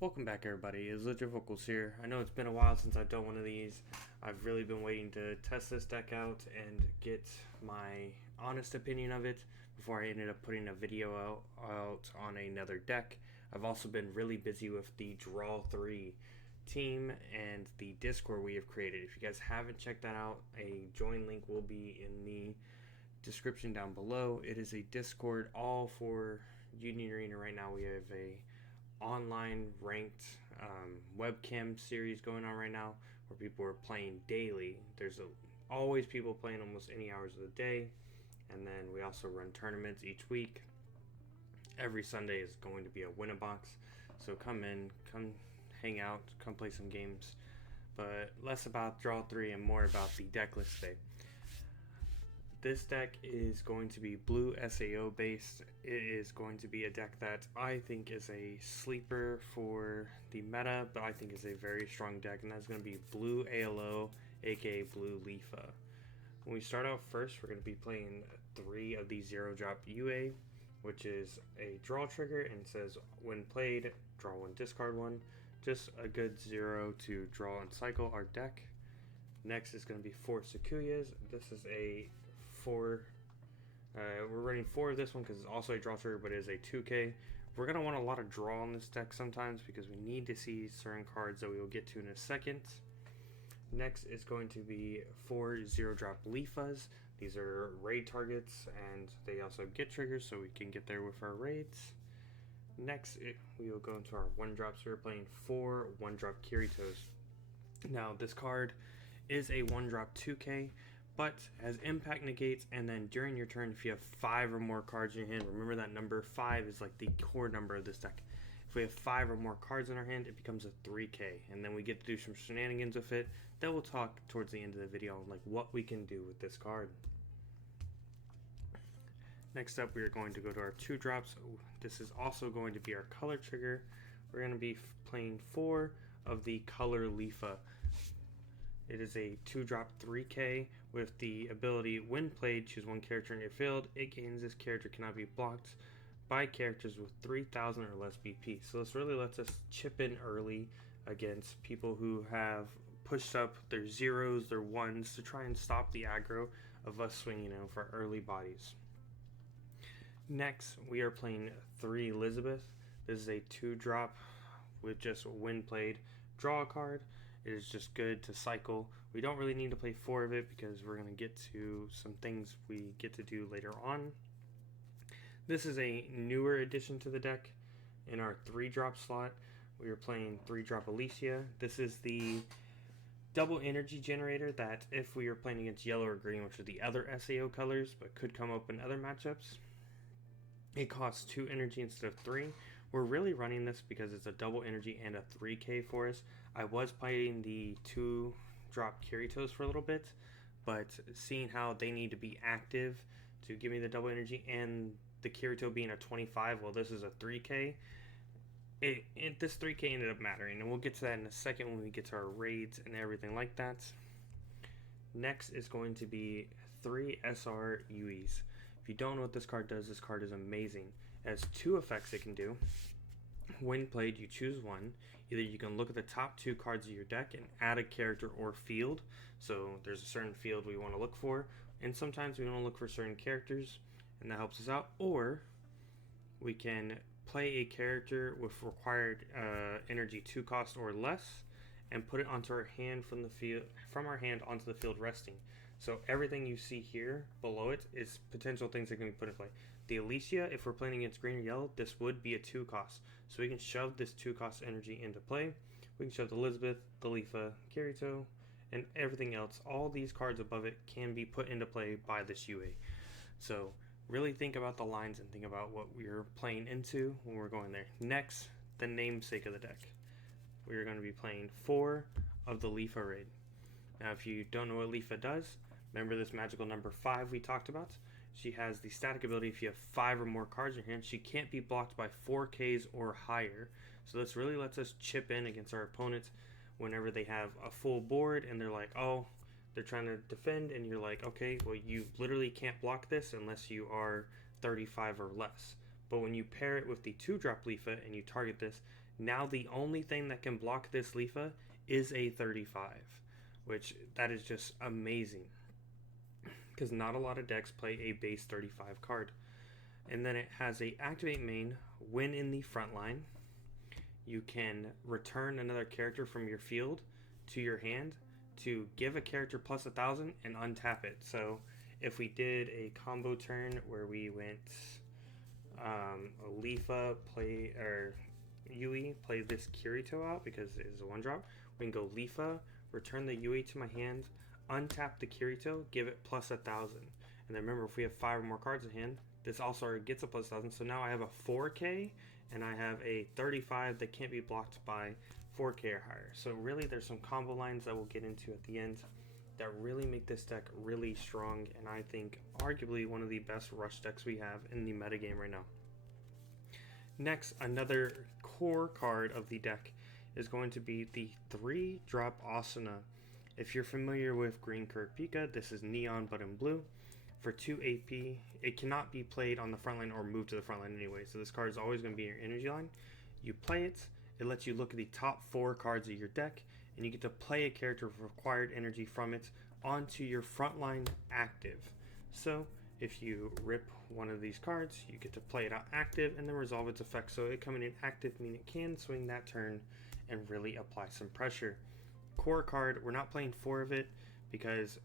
Welcome back, everybody. It's Legit Vocals here. I know it's been a while since I've done one of these. I've really been waiting to test this deck out and get my honest opinion of it before I ended up putting a video out on another deck. I've also been really busy with the Draw 3 team and the Discord we have created. If you guys haven't checked that out, a join link will be in the description down below. It is a Discord all for Union Arena right now. We have a online ranked webcam series going on right now where people are playing daily. There's always people playing almost any hours of the day, and then we also run tournaments each week. Every Sunday is going to be a win-a-box, so come in, come hang out, come play some games, but less about Draw 3 and more about the deck list today. This deck is going to be Blue SAO based. It is going to be a deck that I think is a sleeper for the meta, but I think is a very strong deck, and that's going to be Blue ALO, aka Blue Leafa. When we start out first, we're going to be playing 3 of the 0-drop UA, which is a draw trigger and says when played, draw 1, discard 1. Just a good 0 to draw and cycle our deck. Next is going to be 4 Sakuyas. This is a 4. We're running 4 of this one because it's also a draw trigger, but it is a 2K. We're going to want a lot of draw on this deck sometimes because we need to see certain cards that we will get to in a second. Next is going to be 4 0-drop Leafas. These are raid targets, and they also get triggers, so we can get there with our raids. Next, we will go into our 1-drops. We're playing 4 1-drop Kiritos. Now, this card is a 1-drop 2K, but has impact negates, and then during your turn, if you have 5 or more cards in your hand, remember that number 5 is like the core number of this deck. If we have 5 or more cards in our hand, it becomes a 3K, and then we get to do some shenanigans with it that we'll talk towards the end of the video on like what we can do with this card. Next up, we are going to go to our 2-drops. This is also going to be our color trigger. We're going to be playing 4 of the color Leafa. It is a 2-drop 3K with the ability, when played, choose 1 character in your field. It gains this character cannot be blocked by characters with 3,000 or less BP. So this really lets us chip in early against people who have pushed up their 0s, their 1s to try and stop the aggro of us swinging in for early bodies. Next, we are playing 3 Elizabeth. This is a 2-drop with just when played, draw a card. It is just good to cycle. We don't really need to play 4 of it because we're going to get to some things we get to do later on. This is a newer addition to the deck. In our 3-drop slot, we are playing 3-drop Alicia. This is the double energy generator that if we are playing against yellow or green, which are the other SAO colors, but could come up in other matchups, it costs 2 energy instead of 3. We're really running this because it's a double energy and a 3K for us. I was playing the 2-drop Kiritos for a little bit, but seeing how they need to be active to give me the double energy and the Kirito being a 25, well, this is a 3K. This 3K ended up mattering, and we'll get to that in a second when we get to our raids and everything like that. Next is going to be 3 SR UEs. If you don't know what this card does, this card is amazing. It has 2 effects it can do. When played, you choose 1. Either you can look at the top 2 cards of your deck and add a character or field. So there's a certain field we want to look for, and sometimes we want to look for certain characters, and that helps us out. Or we can play a character with required energy 2 cost or less, and put it onto our hand from our hand onto the field resting. So everything you see here below it is potential things that can be put in play. The Alicia, if we're playing against green or yellow, this would be a 2 cost. So we can shove this 2 cost energy into play. We can shove the Elizabeth, the Leafa, Kirito, and everything else. All these cards above it can be put into play by this UA. So really think about the lines and think about what we're playing into when we're going there. Next, the namesake of the deck. We're going to be playing 4 of the Leafa raid. Now, if you don't know what Leafa does, remember this magical number 5 we talked about? She has the static ability, if you have 5 or more cards in your hand, she can't be blocked by 4Ks or higher. So this really lets us chip in against our opponents whenever they have a full board and they're like, oh, they're trying to defend, and you're like, okay, well, you literally can't block this unless you are 35 or less. But when you pair it with the 2-drop Leafa and you target this, now the only thing that can block this Leafa is a 35, which that is just amazing, because not a lot of decks play a base 35 card. And then it has a activate main. When in the front line, you can return another character from your field to your hand to give a character plus 1,000 and untap it. So if we did a combo turn where we went Leafa play, or Yui play this Kirito out because it is a 1-drop, we can go Leafa, return the Yui to my hand, untap the Kirito, give it plus 1,000. And then remember, if we have 5 or more cards in hand, this also already gets a plus 1,000. So now I have a 4K and I have a 35 that can't be blocked by 4K or higher. So really there's some combo lines that we'll get into at the end that really make this deck really strong, and I think arguably one of the best rush decks we have in the metagame right now. Next, another core card of the deck is going to be the 3-drop Asuna. If you're familiar with Green Kirk Pika, this is neon but in blue. For 2 AP, it cannot be played on the front line or moved to the front line anyway, so this card is always going to be in your energy line. You play it, it lets you look at the top 4 cards of your deck, and you get to play a character with required energy from it onto your frontline active. So if you rip one of these cards, you get to play it out active and then resolve its effect. So it coming in active means it can swing that turn and really apply some pressure. Core card, we're not playing 4 of it because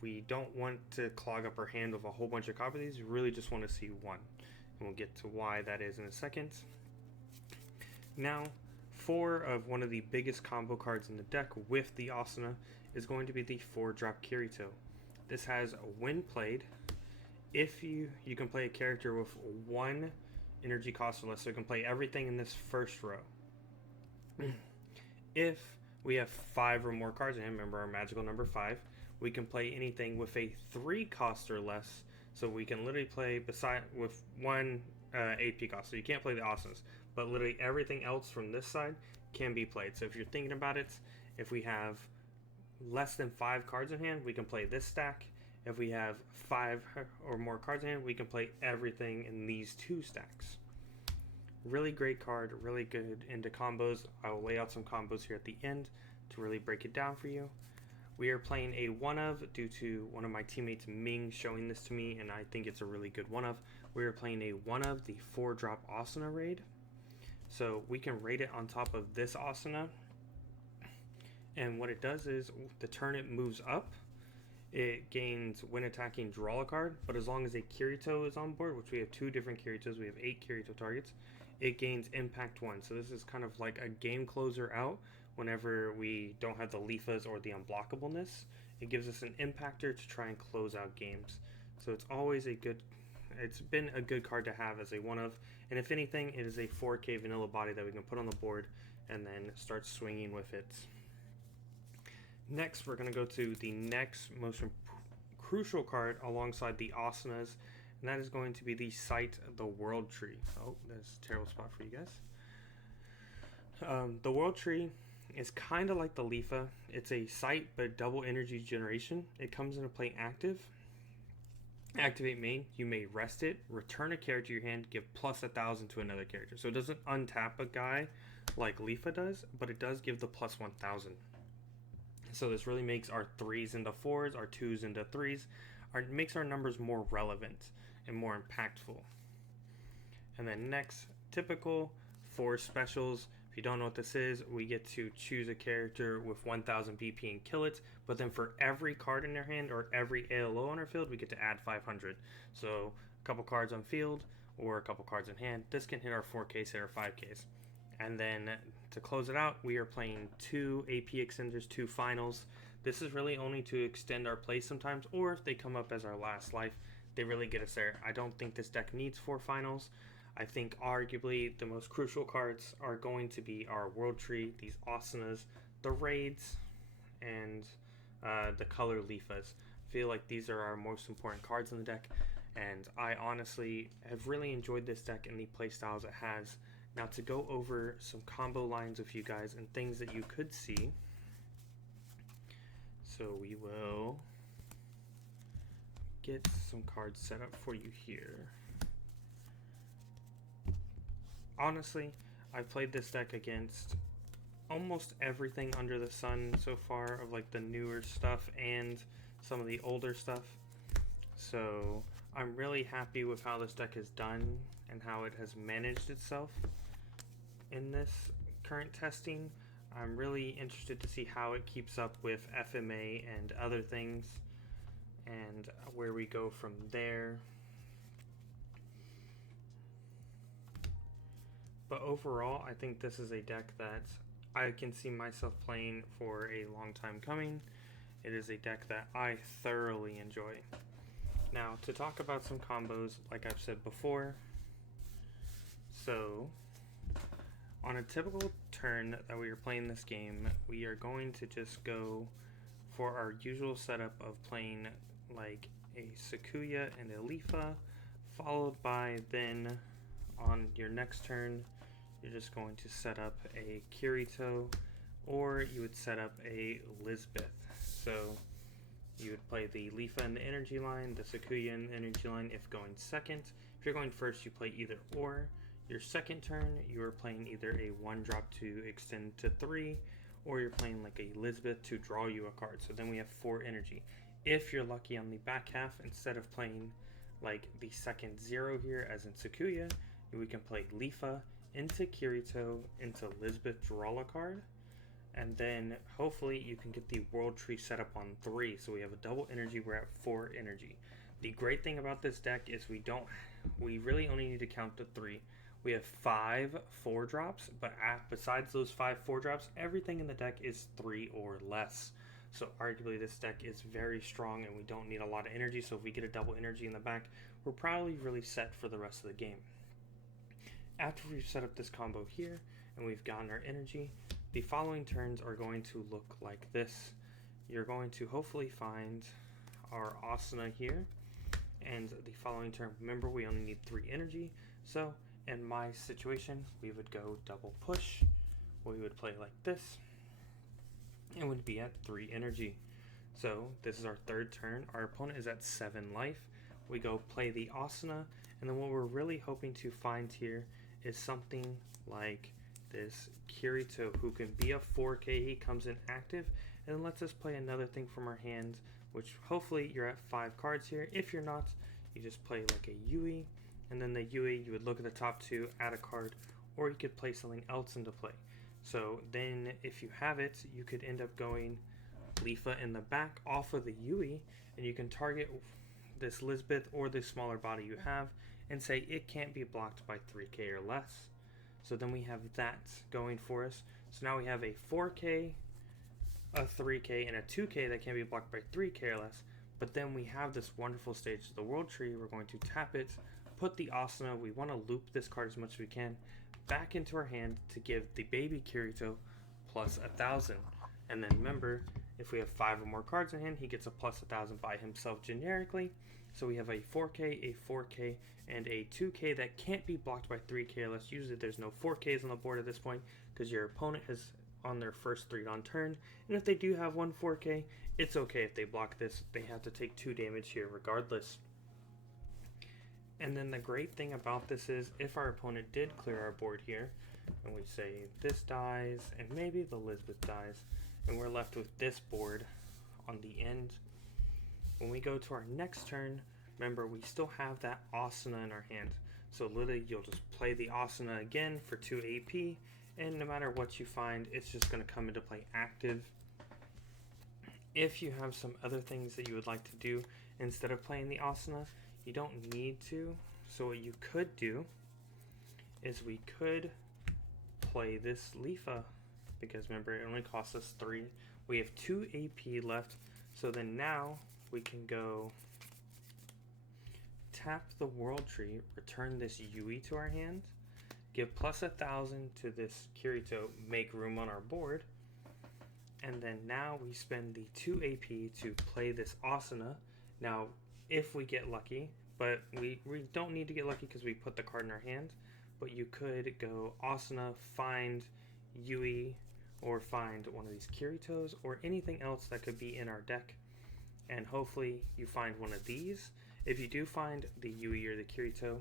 we don't want to clog up our hand with a whole bunch of copies. We really just want to see 1, and we'll get to why that is in a second. Now, 4 of one of the biggest combo cards in the deck with the Asuna is going to be the 4-drop Kirito. This has, when played, if you can play a character with 1 energy cost or less, so you can play everything in this first row. If we have 5 or more cards in hand, remember our magical number 5, we can play anything with a 3 cost or less, so we can literally play with 1 AP cost. So you can't play the Asunas, but literally everything else from this side can be played. So if you're thinking about it, if we have less than 5 cards in hand, we can play this stack. If we have 5 or more cards in hand, we can play everything in these 2 stacks. Really great card, really good into combos. I will lay out some combos here at the end to really break it down for you. We are playing a 1-of due to one of my teammates, Ming, showing this to me, and I think it's a really good 1-of. We are playing a 1-of the 4-drop Asuna raid. So we can raid it on top of this Asuna. And what it does is, the turn it moves up, it gains, when attacking, draw a card. But as long as a Kirito is on board, which we have 2 different Kiritos, we have 8 Kirito targets, it gains impact 1. So this is kind of like a game closer out whenever we don't have the Leafas or the unblockableness. It gives us an impactor to try and close out games. So it's always a good, it's been a good card to have as a 1-of. And if anything, it is a 4K vanilla body that we can put on the board and then start swinging with it. Next, we're going to go to the next most crucial card alongside the Asunas, and that is going to be the Sight the World Tree. Oh, that's a terrible spot for you guys. The World Tree is kind of like the Leafa. It's a sight but double energy generation. It comes into play active. Activate main, you may rest it, return a character to your hand, give plus 1,000 to another character. So it doesn't untap a guy like Leafa does, but it does give the plus 1,000. So this really makes our 3s into 4s, our 2s into 3s. Makes our numbers more relevant and more impactful. And then next, typical 4 specials. If you don't know what this is, we get to choose a character with 1,000 BP and kill it, but then for every card in their hand or every ALO on our field, we get to add 500. So a couple cards on field or a couple cards in hand. This can hit our 4Ks or 5Ks. And then to close it out, we are playing 2 AP extenders, 2 finals. This is really only to extend our play sometimes, or if they come up as our last life, they really get us there. I don't think this deck needs 4 finals. I think arguably the most crucial cards are going to be our World Tree, these Asunas, the Raids, and the Color Leafas. I feel like these are our most important cards in the deck, and I honestly have really enjoyed this deck and the playstyles it has. Now to go over some combo lines with you guys and things that you could see. So we will get some cards set up for you here. honestly, I've played this deck against almost everything under the sun so far, of like the newer stuff and some of the older stuff. So I'm really happy with how this deck is done and how it has managed itself in this current testing. I'm really interested to see how it keeps up with FMA and other things, and where we go from there. But overall, I think this is a deck that I can see myself playing for a long time coming. It is a deck that I thoroughly enjoy. Now, to talk about some combos, like I've said before, so on a typical turn that we are playing this game, we are going to just go for our usual setup of playing like a Sakuya and a Leafa, followed by then on your next turn, you're just going to set up a Kirito, or you would set up a Lisbeth. So you would play the Leafa in the energy line, the Sakuya in the energy line if going second. If you're going first, you play either or. Your second turn, you are playing either a 1-drop to extend to 3, or you're playing like a Lisbeth to draw you a card. So then we have 4 energy. If you're lucky on the back half, instead of playing like the second 0 here as in Sakuya, we can play Leafa into Kirito into Lisbeth, draw a card, and then hopefully you can get the World Tree set up on 3. So we have a double energy, we're at 4 energy. The great thing about this deck is we really only need to count to 3. We have 5 4-drops, but besides those 5 4-drops, everything in the deck is 3 or less. So arguably this deck is very strong and we don't need a lot of energy. So if we get a double energy in the back, we're probably really set for the rest of the game. After we've set up this combo here and we've gotten our energy, the following turns are going to look like this. You're going to hopefully find our Asuna here, and the following turn, remember we only need 3 energy, so in my situation we would go double push. We would play like this and would be at 3 energy. So this is our third turn. Our opponent is at 7 life. We go play the Asuna, and then what we're really hoping to find here is something like this Kirito, who can be a 4K. He comes in active and then lets us play another thing from our hands, which hopefully you're at 5 cards here. If you're not, you just play like a Yui, and then the Yui, you would look at the top 2, add a card, or you could play something else into play. So then if you have it, you could end up going Leafa in the back off of the Yui, and you can target this Lisbeth or the smaller body you have and say it can't be blocked by 3K or less. So then we have that going for us. So now we have a 4K, a 3K, and a 2K that can be blocked by 3K or less. But then we have this wonderful stage, the World Tree. We're going to tap it, put the Asuna. We want to loop this card as much as we can back into our hand to give the baby Kirito plus 1,000. And then remember, if we have 5 or more cards in hand, he gets a plus 1,000 by himself generically. So we have a 4K, a 4K, and a 2K that can't be blocked by 3K or less. Usually there's no 4Ks on the board at this point because your opponent has on their first 3 on turn. And if they do have one 4K, it's okay if they block this. They have to take 2 damage here regardless. And then the great thing about this is if our opponent did clear our board here, and we say this dies, and maybe the Lisbeth dies, and we're left with this board on the end. When we go to our next turn, remember we still have that Asuna in our hand. So literally you'll just play the Asuna again for 2 AP, and no matter what you find, it's just going to come into play active. If you have some other things that you would like to do instead of playing the Asuna, you don't need to. So what you could do is we could play this Leafa, because remember it only costs us 3. We have 2 AP left, so then now we can go tap the World Tree, return this Yui to our hand, give plus 1,000 to this Kirito, make room on our board, and then now we spend the 2 AP to play this Asuna. Now if we get lucky, but we don't need to get lucky because we put the card in our hand, but you could go Asuna, find Yui, or find one of these Kiritos, or anything else that could be in our deck, and hopefully you find one of these. If you do find the Yui or the Kirito,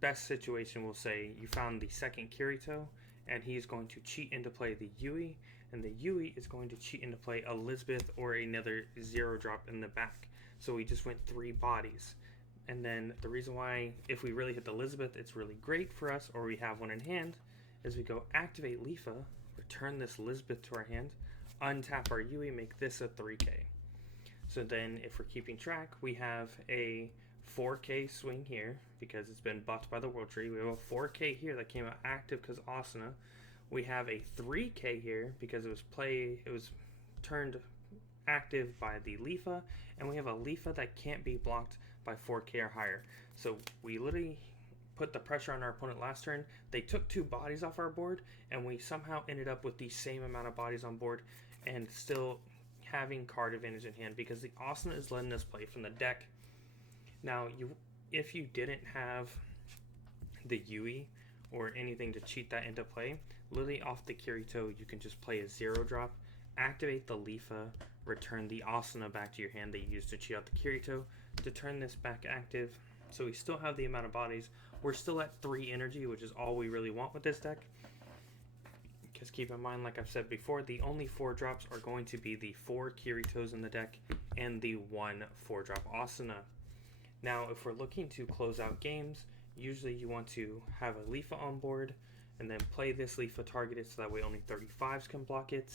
best situation, we'll say you found the second Kirito, and he's going to cheat into play the Yui, and the Yui is going to cheat into play Elizabeth or another 0-drop in the back. So we just went 3 bodies. And then the reason why, if we really hit the Elizabeth, it's really great for us, or we have one in hand, is we go activate Leafa, return this Elizabeth to our hand, untap our Yui, make this a 3K. So then if we're keeping track, we have a 4K swing here because it's been buffed by the World Tree. We have a 4K here that came out active because Asuna. We have a 3K here because it was turned active by the Leafa, and we have a Leafa that can't be blocked by 4K or higher. So we literally put the pressure on our opponent last turn. They took 2 bodies off our board, and we somehow ended up with the same amount of bodies on board and still having card advantage in hand because the Asuna is letting us play from the deck. Now, if you didn't have the Yui or anything to cheat that into play, literally off the Kirito, you can just play a 0-drop, activate the Leafa, return the Asuna back to your hand that you used to cheat out the Kirito to turn this back active. So we still have the amount of bodies. We're still at 3 energy, which is all we really want with this deck. Because keep in mind, like I've said before, the only 4-drops are going to be the 4 Kiritos in the deck and the 1 4-drop Asuna. Now, if we're looking to close out games, usually you want to have a Leafa on board and then play this Leafa targeted so that way only 35s can block it.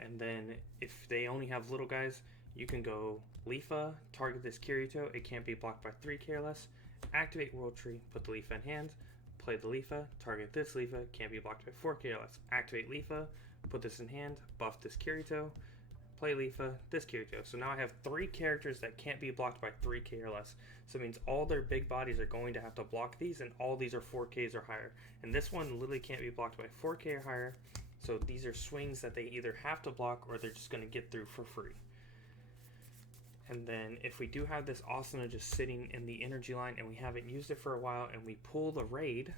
And then if they only have little guys, you can go Leafa, target this Kirito, it can't be blocked by 3K or less, activate World Tree, put the Leafa in hand, play the Leafa, target this Leafa, can't be blocked by 4K or less, activate Leafa, put this in hand, buff this Kirito, play Leafa, this Kirito. So now I have 3 characters that can't be blocked by 3K or less. So it means all their big bodies are going to have to block these, and all these are 4Ks or higher. And this one literally can't be blocked by 4K or higher. So these are swings that they either have to block or they're just going to get through for free. And then if we do have this Asuna just sitting in the energy line and we haven't used it for a while and we pull the raid,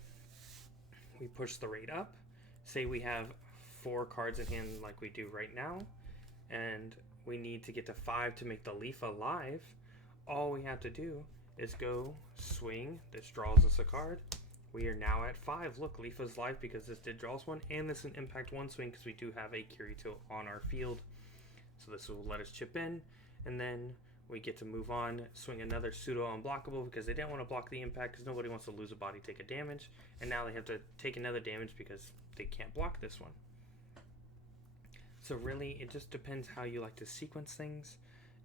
we push the raid up. Say we have 4 cards in hand like we do right now, and we need to get to 5 to make the Leafa live. All we have to do is go swing. This draws us a card. We are now at 5. Look, Leafa's live because this did draw us one, and this is an impact 1 swing because we do have a Kirito on our field. So this will let us chip in, and then we get to move on, swing another pseudo unblockable because they didn't want to block the impact because nobody wants to lose a body, take a damage, and now they have to take another damage because they can't block this one. So really, it just depends how you like to sequence things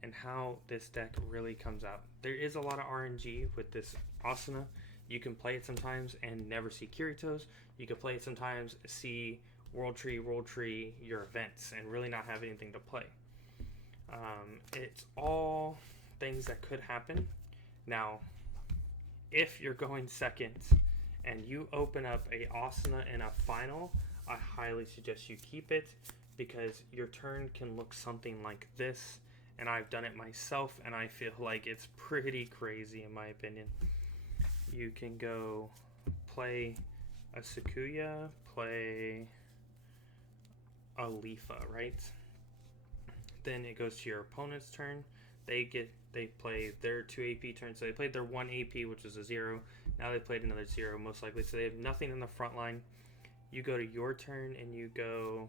and how this deck really comes out. There is a lot of RNG with this Asuna. You can play it sometimes and never see Kiritos. You can play it sometimes, see World Tree, your events, and really not have anything to play. It's all things that could happen. Now, if you're going second and you open up a Asuna in a final, I highly suggest you keep it because your turn can look something like this, and I've done it myself and I feel like it's pretty crazy in my opinion. You can go play a Sakuya, play a Leafa, right? Then it goes to your opponent's turn. They play their 2 AP turn. So they played their 1 AP, which is a 0. Now they played another 0, most likely. So they have nothing in the front line. You go to your turn and you go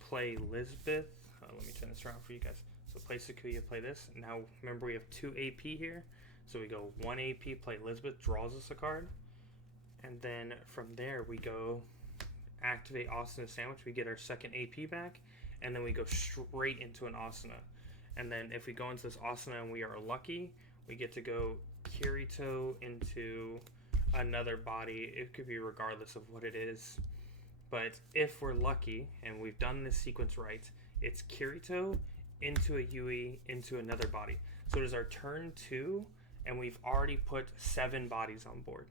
play Lisbeth. Let me turn this around for you guys. So play Sakuya, play this. Now remember we have 2 AP here. So we go 1 AP, play Lisbeth, draws us a card. And then from there we go activate Asuna Sandwich. We get our second AP back. And then we go straight into an Asuna. And then if we go into this Asuna and we are lucky, we get to go Kirito into another body. It could be regardless of what it is. But if we're lucky and we've done this sequence right, it's Kirito into a Yui into another body. So it is our turn 2, and we've already put 7 bodies on board.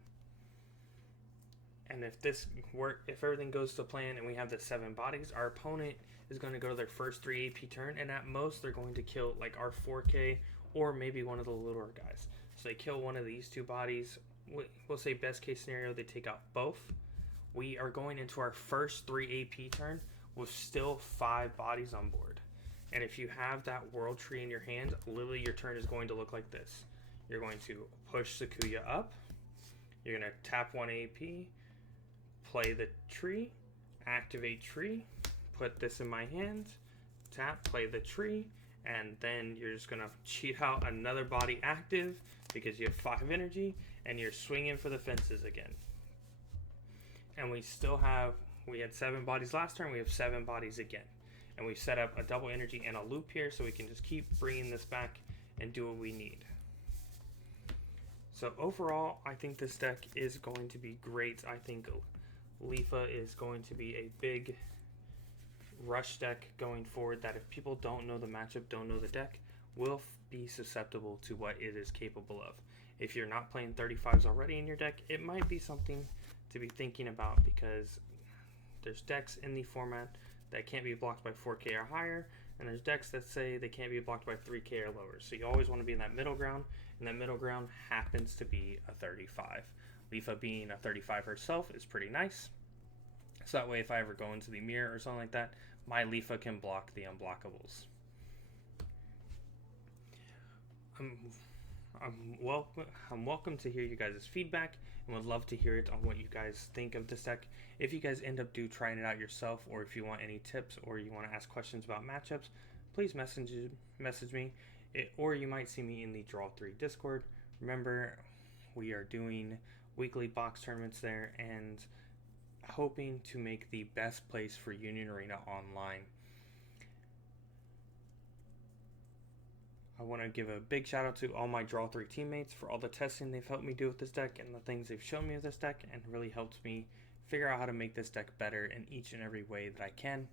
And if everything goes to plan and we have the 7 bodies, our opponent is going to go to their first 3 AP turn, and at most they're going to kill like our 4K or maybe one of the littler guys. So they kill one of these 2 bodies. We'll say best case scenario they take out both. We are going into our first 3 AP turn with still 5 bodies on board. And if you have that World Tree in your hand, literally your turn is going to look like this. You're going to push Sakuya up. You're going to tap 1 AP, play the tree, activate tree, put this in my hand, tap, play the tree, and then you're just going to cheat out another body active because you have 5 energy, and you're swinging for the fences again. And we had 7 bodies last turn, we have 7 bodies again. And we set up a double energy and a loop here so we can just keep bringing this back and do what we need. So overall, I think this deck is going to be great. I think Leafa is going to be a big rush deck going forward that if people don't know the matchup, don't know the deck, will be susceptible to what it is capable of. If you're not playing 35s already in your deck, it might be something to be thinking about, because there's decks in the format that can't be blocked by 4K or higher, and there's decks that say they can't be blocked by 3K or lower. So you always want to be in that middle ground, and that middle ground happens to be a 35. Leafa being a 35 herself is pretty nice. So that way if I ever go into the mirror or something like that, my Leafa can block the unblockables. I'm welcome to hear you guys' feedback, and would love to hear it on what you guys think of this deck. If you guys end up trying it out yourself, or if you want any tips, or you want to ask questions about matchups, please message me, or you might see me in the Draw 3 Discord. Remember, we are doing weekly box tournaments there, and hoping to make the best place for Union Arena online. I want to give a big shout out to all my Draw 3 teammates for all the testing they've helped me do with this deck and the things they've shown me with this deck, and really helped me figure out how to make this deck better in each and every way that I can.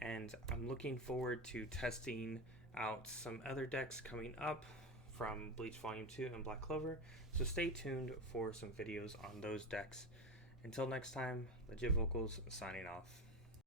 And I'm looking forward to testing out some other decks coming up from Bleach Volume 2 and Black Clover, so stay tuned for some videos on those decks. Until next time, Legit Vocals signing off.